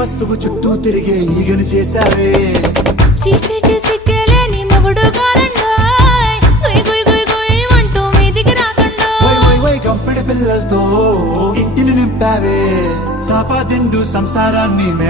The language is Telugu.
వస్తువు చుట్టూ తిరిగే ఈగను చేశావే. చీచి చేసి కేలేని మొగుడు కారండాయ్, గుయ్ గుయ్ గుయ్ గుయ్ అంటూ మీదికి రాకుండా గంపెడి పిల్లలతో ఇంటిని నింపావే. సాపా దిండు సంసారాన్ని